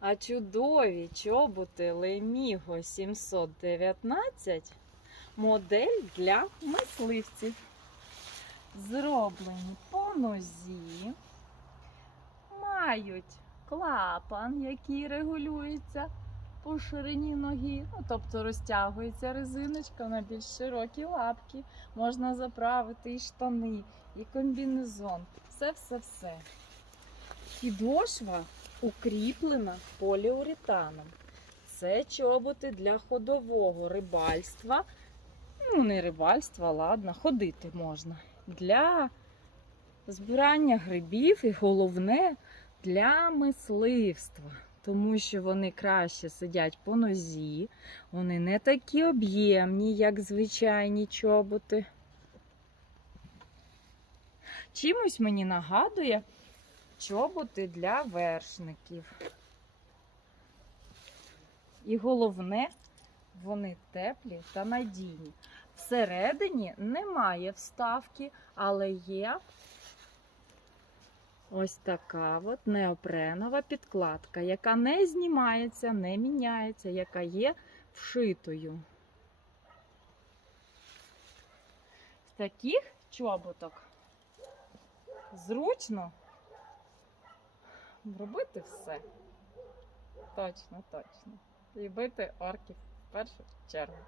А чудові чоботи Леміго 719 модель для мисливців. Зроблені по нозі, мають клапан, який регулюється по ширині ноги, ну, тобто розтягується резиночка на більш широкі лапки. Можна заправити і штани, і комбінезон. Все-все-все. Підошва укріплена поліуретаном. Це чоботи для ходового рибальства. Ну, не рибальства, ладно, ходити можна. Для збирання грибів і головне для мисливства. Тому що вони краще сидять по нозі, вони не такі об'ємні, як звичайні чоботи. Чимось мені нагадує чоботи для вершників. І головне, вони теплі та надійні. Всередині немає вставки, але є ось така от неопренова підкладка, яка не знімається, не міняється, яка є вшитою. В таких чоботок зручно робити все. Точно, точно. І бити орків в першу чергу.